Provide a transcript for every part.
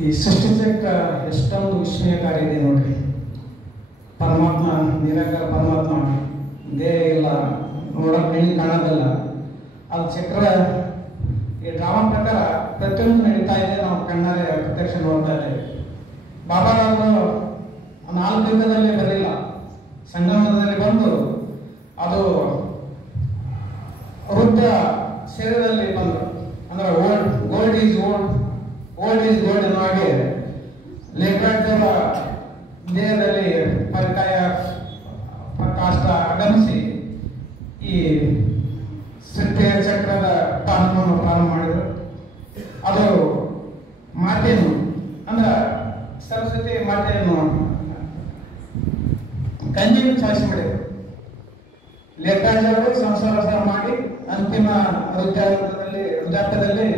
ಈ ಸೃಷ್ಟಿಸಕ್ಕೆ ಎಷ್ಟೊಂದು ವಿಸ್ಮಯಕಾರಿ ಇದೆ ನೋಡ್ರಿ. ಪರಮಾತ್ಮ ನಿರಾಕಾರ ಪರಮಾತ್ಮ, ದೇಹ ಇಲ್ಲ, ನೋಡಕ್ಕೆ ಕಣ್ಣು ಕಾಣೋದಲ್ಲ. ಅದು ಚಕ್ರ ಈ ಡ್ರಾಮಾ ಪ್ರಕಾರ ಪ್ರತಿಯೊಂದು ನಡೀತಾ ಇದೆ, ನಾವು ಕಣ್ಣಾರೆ ಪ್ರತ್ಯಕ್ಷ ನೋಡ್ತಾ ಇದ್ದೇವೆ. ಬಾಬಾರವರು 4 ಯುಗದಲ್ಲಿ ಬರಲಿಲ್ಲ, ಸಂಗಮದಲ್ಲಿ ಬಂದು ಅದು ವೃದ್ಧ ಶರೀರದಲ್ಲಿ ಬಂದರು. ಅಂದ್ರೆ ಗೋಲ್ಡ್ ಈಸ್ ಗೋಲ್ಡ್ ಅನ್ನೋ ಹಾಗೆ ಲೇಖರಾಜರ ದೇಹದಲ್ಲಿ ಪರಿಕಾಯ ಕಾಷ್ಟ ಆಗಮಿಸಿ ಈ ಸೃಷ್ಟಿಯ ಚಕ್ರದ ಪಾಲನವನ್ನು ಪ್ರಾರಂಭ ಮಾಡಿದರು. ಅದು ಮಾತೆಯನ್ನು ಅಂದ್ರೆ ಸರಸ್ವತಿ ಮಾತೆಯನ್ನು ಕನ್ಯೆಯನ್ನು ಚಾಯ್ಸ್ ಮಾಡಿದರು. ಲೇಖರಾಜರು ಸಂಸಾರ ಮಾಡಿ ಅಂತಿಮ ವೃದ್ಧಾಪ್ಯದಲ್ಲಿ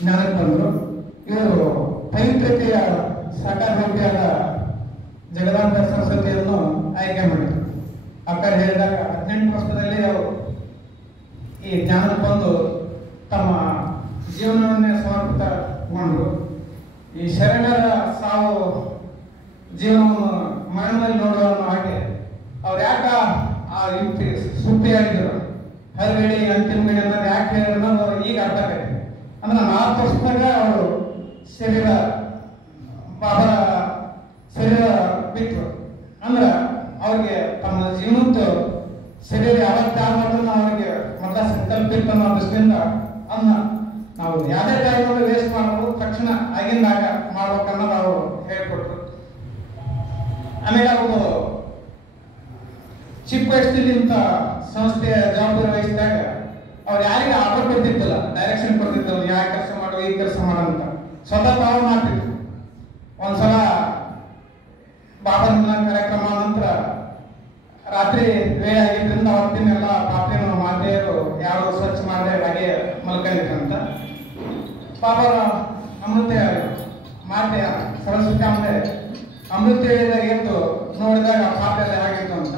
ಜ್ಞಾನಕ್ಕೆ ಬಂದರು. ಇವರು ಪವಿತ್ರತೆಯ ಸಾಕಾರ ರೂಪಿಯಾದ ಜಗದಾಂಬ ಸರಸ್ವತಿಯನ್ನು ಆಯ್ಕೆ ಮಾಡಿದರು. ಅಕ್ಕ ಹೇಳಿದಾಗ 18 ವರ್ಷದಲ್ಲಿ ಅವರು ಈ ಜ್ಞಾನಕ್ಕೆ ಬಂದು ತಮ್ಮ ಜೀವನವನ್ನೇ ಸಮರ್ಪಿತಗೊಂಡರು. ಈ ಶರಣರ ಸಾವು ಜೀವನವನ್ನು ಮರಣದಲ್ಲಿ ನೋಡುವ ಹಾಗೆ ಅವ್ರು ಯಾಕ ಆ ಯುಕ್ತಿ ಸೂಕ್ತಿಯಾಗಿದ್ರು, ಹರಿಗಡಿ ಅಂತಿಮ ಗಡಿ ಅನ್ನೋದು ಯಾಕೆ ಹೇಳಿದ್ರು ಅನ್ನೋದು ಈಗ ಅರ್ಥ ಆಗಿದೆ. ಅಂದ್ರೆ 4 ವರ್ಷದಾಗ ಅವರು ಬಾಬಾ ಶರೀರ ಬಿಟ್ಟರು. ಅಂದ್ರೆ ಅವ್ರಿಗೆ ತಮ್ಮ ಜೀವನದ ಶರೀರ ಯಾವತ್ತೇ ಆಗೋದನ್ನ ಅವ್ರಿಗೆ ಮೊದಲ ಸಂಕಲ್ಪ ಇತ್ತು ಅನ್ನೋ ದೃಷ್ಟಿಯಿಂದ ಅದನ್ನ ನಾವು ಯಾವುದೇ ಟೈಮಲ್ಲಿ ವೇಸ್ಟ್ ಮಾಡಬಹುದು, ತಕ್ಷಣ ಆಗಿಂದಾಗ ಮಾಡ್ಬೇಕನ್ನೋದು ಅವರು ಹೇಳ್ಕೊಟ್ರು. ಆಮೇಲೆ ಅವರು ಚಿಕ್ಕ ವಯಸ್ಸಲ್ಲಿ ಇಂಥ ಸಂಸ್ಥೆಯ ಜವಾಬ್ದಾರಿ ವಹಿಸಿದಾಗ ಅವ್ರು ಯಾರಿಗೆ ಆರ್ಡರ್ ಕೊಡ್ತಿದ್ದಿಲ್ಲ, ಡೈರೆಕ್ಷನ್ ಕೊಡ್ತಿದ್ದಲ್ಲ, ಯಾವ ಕೆಲಸ ಮಾಡು ಈ ಕೆಲಸ ಮಾಡು ಅಂತ ಸ್ವತಃ ತಾವು ಮಾಡ್ತಿದ್ರು. ಒಂದ್ಸಲ ಬಾಬನ ಕಾರ್ಯಕ್ರಮ ನಂತರ ರಾತ್ರಿ ವೇಳೆ ಆಗಿದ್ದರಿಂದ ಅವತ್ತಿನ ಎಲ್ಲ ಪಾತ್ರೆಯನ್ನು ಮಾತೆಯರು ಯಾರು ಸ್ವಚ್ಛ ಮಾಡದೆ ಹಾಗೆ ಮಲ್ಕೊಂಡಿದ್ರಂತ. ಬಾಬರ ಅಮೃತ ಮಾತೆ ಸರಸ್ವತಿ ಅಮ್ಮೆ ಅಮೃತ ಹೇಳಿದಾಗ ಎದ್ದು ನೋಡಿದಾಗ ಪಾತ್ರೆ ಆಗಿತ್ತು ಅಂತ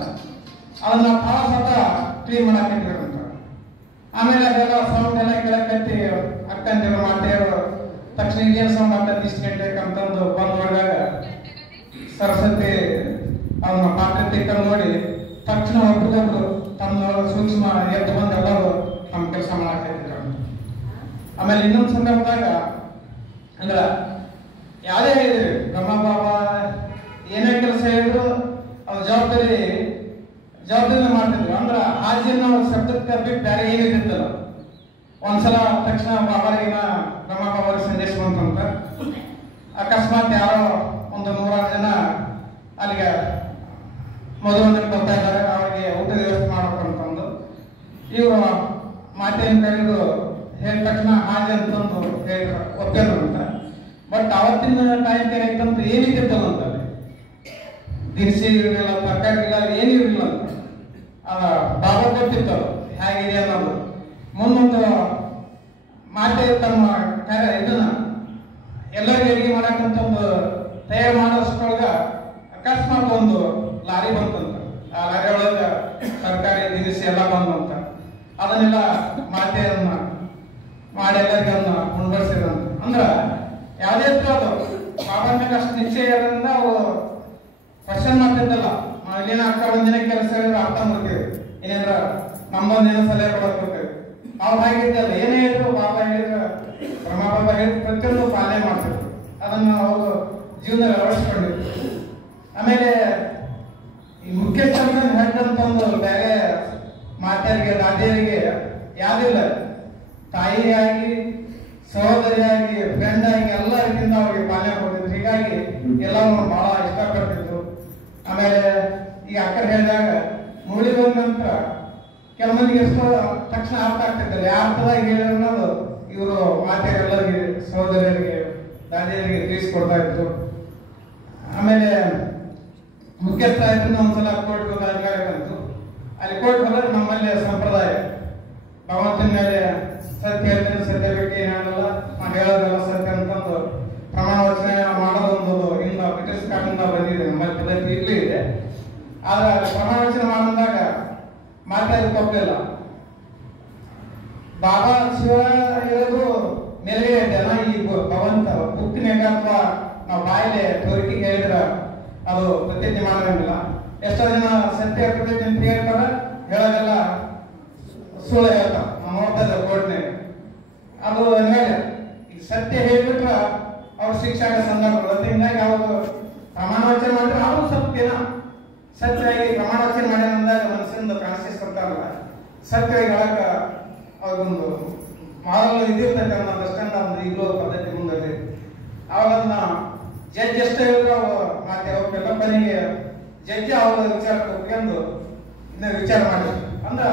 ಅದನ್ನ ತಾವ ಸ್ವತಃ ಕ್ಲೀನ್ ಮಾಡಾಕಿದ್ರಂತ. ಆಮೇಲೆ ಅದೆಲ್ಲ ಸೌಂಡ್ ಎಲ್ಲ ಕೆಳಕತ್ತಿ ಅಕ್ಕಂದಿರು ಮಾತೆಯರು ತಕ್ಷಣ ಇದೇನು ಸೌಂಡ್ ಆಗ್ತದೆ ಇಷ್ಟು ಗಂಟೆಗೆ ಅಂತಂದು ಬಂದು ನೋಡಿದಾಗ ಸರಸ್ವತಿ ಅವನ್ನ ಪಾತ್ರೆ ತಿಕ್ಕೊಂಡು ನೋಡಿ ತಕ್ಷಣ ಒಬ್ಬರಿಗೊಬ್ರು ತಮ್ಮ ಸೂಕ್ಷ್ಮ ಎದ್ದು ಬಂದು ಎಲ್ಲರೂ ತಮ್ಮ ಕೆಲಸ ಮಾಡಾಕಿದ್ರು. ಆಮೇಲೆ ಇನ್ನೊಂದು ಸಂದರ್ಭದಾಗ ಅಂದ್ರ ಯಾವುದೇ ಹೇಳಿದ್ರಿ ಬ್ರಹ್ಮ ಬಾಬಾ ಏನೇ ಕೆಲಸ ಹೇಳಿದ್ರು ಅವ್ರ ಜವಾಬ್ದಾರಿ ಮಾಡ್ತಿದ್ರು. ಅಂದ್ರ ಹಾಜಿನ ಶಬ್ದಕ್ಕೆ ಬಿಟ್ಟು ಬೇರೆ ಏನಿದ್ದಿತ್ತಲ್ಲ. ಒಂದ್ಸಲ ತಕ್ಷಣ ಬಾಬಾರಿಗಿನ ಬ್ರಹ್ಮ ಬಾಬಾರಿಗೆ ಸಂದೇಶ ಬಂತಂತ. ಅಕಸ್ಮಾತ್ ಯಾರೋ ಒಂದು 100 ಜನ ಅಲ್ಲಿಗೆ ಮದುವೆ ಬರ್ತಾ ಇದ್ದಾರೆ, ಅವರಿಗೆ ಊಟದ ವ್ಯವಸ್ಥೆ ಮಾಡ್ಬೇಕಂತಂದು ಇವರು ಮಾತೆಯನ್ನು ಕರೆದು ಹೇಳಿದ ತಕ್ಷಣ ಹಾಜಿ ಅಂತಂದು ಹೇಳಿದ್ರು, ಒಪ್ಪಿದ್ರು ಅಂತ. ಬಟ್ ಅವತ್ತಿನ ಟೈಮ್ ಏನಾಯ್ತಂತ ಏನಿದ್ದಿತ್ತಲ್ಲ ಅಂತ, ದಿನಸಿ ಇರಲಿಲ್ಲ, ತರಕಾರಿ ಇಲ್ಲ, ಏನೂ ಇರಲಿಲ್ಲ ಅಂತ. ಬಾಬಾ ಗೊತ್ತಿತ್ತು ಹೇಗಿದೆ ಅನ್ನೋದು. ಮುಂದೊಂದು ಮಾತೆ ತಮ್ಮ ಇದನ್ನ ಎಲ್ಲರಿಗೂ ಅಡಿಗೆ ಮಾಡಕ್ಕಂತಂದು ತಯಾರು ಮಾಡೋಷ್ಟೊಳಗ ಅಕಸ್ಮಾತ್ ಒಂದು ಲಾರಿ ಬಂತಂತ. ಆ ಲಾರಿ ಒಳಗ ತರಕಾರಿ ದಿನಸಿ ಎಲ್ಲ ಬಂದಂತ. ಅದನ್ನೆಲ್ಲ ಮಾತೆಯನ್ನ ಮಾಡಿ ಎಲ್ಲರಿಗೆ ಅದನ್ನ ಉಣ್ಬಡಿಸಿದಂತ. ಅಂದ್ರ ಯಾವುದೇ ಅದು ಬಾಬಾ ಮೇಲೆ ಅಷ್ಟು ನಿಶ್ಚಯ ಇರೋದ್ರಿಂದ ಅವರು ಕ್ವಶನ್ ಮಾಡ್ತಿದ್ದಲ್ಲ. ಇಲ್ಲೇನ ಅಕ್ಕ ಒಂದಿನ ಕೆಲಸ ಹೇಳಿದ್ರೆ ಅರ್ಥ ಮಾಡ್ತೀವಿ, ಏನೇನ್ರ ನಮ್ಮೊಂದೇನೋ ಸಲಹೆ ಕೊಡಬೇಕು. ಅವ್ರು ಹಾಗಿದ್ದಲ್ಲ, ಏನೇ ಹೇಳಿದ್ರು ಬಾಬಾ ಹೇಳಿದ್ರೆ ಬ್ರಹ್ಮ ಬಾಬಾ ಹೇಳಿದ ಪ್ರತಿಯೊಂದು ಪಾಲನೆ ಮಾಡ್ತಿದ್ರು. ಅದನ್ನು ಅವರು ಜೀವನದಲ್ಲಿ ಅಳವಡಿಸ್ಕೊಂಡಿದ್ರು. ಆಮೇಲೆ ಈ ಮುಖ್ಯಸ್ಥರನ್ನ ಹೇಳ್ತಂತಂದು ಬೇರೆ ಮಾತೆಯರಿಗೆ ದಾದಿಯರಿಗೆ ಯಾವುದಿಲ್ಲ, ತಾಯಿಯಾಗಿ ಸಹೋದರಿಯಾಗಿ ಫ್ರೆಂಡ್ ಆಗಿ ಎಲ್ಲ ರೀತಿಯಿಂದ ಅವ್ರಿಗೆ ಪಾಲನೆ ಕೊಡ್ತಿದ್ರು. ಹೀಗಾಗಿ ಎಲ್ಲವನ್ನು ಬಹಳ ಇಷ್ಟಪಡ್ತಿದ್ರು. ಆಮೇಲೆ ಈಗ ಅಕ್ಕ ಹೇಳಿದಾಗ ಮುಳಿ ಬಂದ ನಂತರ ಕೆಲವೊಂದಿಗೆ ಎಷ್ಟೋ ತಕ್ಷಣ ಅರ್ಥ ಆಗ್ತಿದ್ದಲ್ಲ, ಯಾವ ಅರ್ಥವಾಗಿ ಹೇಳಿದ್ರು ಅನ್ನೋದು ಇವರು ಮಾತೆಯರೆಲ್ಲರಿಗೆ ಸಹೋದರಿಯರಿಗೆ ದಾದಿಯರಿಗೆ ತಿಳಿಸ್ಕೊಡ್ತಾ ಇದ್ರು. ಆಮೇಲೆ ಮುಖ್ಯಸ್ಥ ಆಯ್ತು ಒಂದ್ಸಲ ಕೋರ್ಟ್ಗೆ ಹೋಗಬೇಕು. ಅಲ್ಲಿ ಕೋರ್ಟ್ ಹೋದ್ರೆ ನಮ್ಮಲ್ಲಿ ಸಂಪ್ರದಾಯ ಭಗವಂತನ ಮೇಲೆ ಸತ್ಯ ಹೇಳ್ತೇನೆ, ಸತ್ಯ ಬಿಟ್ಟು ಏನು ಹೇಳಲ್ಲ, ನಾನು ಹೇಳೋದೆಲ್ಲ ಸತ್ಯ ಅಂತಂದು ಪ್ರಮಾಣ ವಚನ ಮಾಡೋದೊಂದು ಇಂದ ಬ್ರಿಟಿಷ್ ಕಾಲದಿಂದ ಬಂದಿದೆ, ನಮ್ಮಲ್ಲಿ ಪದ್ಧತಿ ಇರ್ಲಿ ಇದೆ. ಆದ್ರೆ ಪ್ರಮಾಣ ವಚನ ಮಾಡಿದಾಗ ಮಾತೆ ಅದಕ್ಕೆ ಒಪ್ಪಲಿಲ್ಲ. ಬಾಬಾ ಶಿವ ಹೇಳೋದು ಮೇಲ್ಗಡೆ ಜನ ಈ ಭಗವಂತ ಬುಕ್ಕಿನಾಗ ಅಥವಾ ಬಾಯಿಲೆ ತೋರಿಕೆಗೆ ಹೇಳಿದ್ರೆ ಅದು ಪ್ರತಿಜ್ಞೆ ಮಾಡೋಂಗಿಲ್ಲ. ಎಷ್ಟೋ ಜನ ಸತ್ಯ ಪ್ರತಿಜ್ಞೆ ಅಂತ ಹೇಳ್ತಾರೆ, ಹೇಳೋದೆಲ್ಲ ಸುಳ್ಳು ಹೇಳ್ತಾರೆ. ನಾವು ನೋಡ್ತಾ ಇದ್ದೇವೆ ಕೋರ್ಟ್ನಾಗ. ಅದು ಅನಿವಾರ್ಯ. ಈಗ ಸತ್ಯ ಹೇಳಿಬಿಟ್ರೆ ಅವ್ರ ಶಿಕ್ಷೆ ಆಗೋ ಸಂದರ್ಭಗಳು. ಹಿಂಗಾಗಿ ಅವರು ಪ್ರಮಾಣ ವಚನ ಮಾಡಿದ್ರೆ ಅವರು ಸ್ವಲ್ಪ ದಿನ ಸತ್ಯವಾಗಿ ಪ್ರಮಾಣ ವಚನ ಮಾಡಿ ಅಂದಾಗ ಮನಸ್ಸಿಂದ ಕಾನ್ಸಿಯಸ್ ಬರ್ತಾರಲ್ಲ, ಸತ್ಯವಾಗಿ ಹೇಳಕ್ಕೆ ಅವ್ರಿಗೊಂದು ಮಾಡಲು ಇದಿರ್ತೈತೆ ಅನ್ನೋ ದೃಷ್ಟಿಯಿಂದ ಒಂದು ಈಗಲೂ ಪದ್ಧತಿ ಮುಂದೆ. ಅವಾಗ ಜಡ್ಜ್ ಎಷ್ಟೇ ಹೇಳಿದ್ರು ಮತ್ತೆ ಅವ್ರ ಬೆಲ್ಲಪ್ಪನಿಗೆ ಜಡ್ಜಿ ಅವ್ರ ವಿಚಾರಕ್ಕೆ ಒಪ್ಕೊಂಡು ಇನ್ನೂ ವಿಚಾರ ಮಾಡಿ ಅಂದ್ರೆ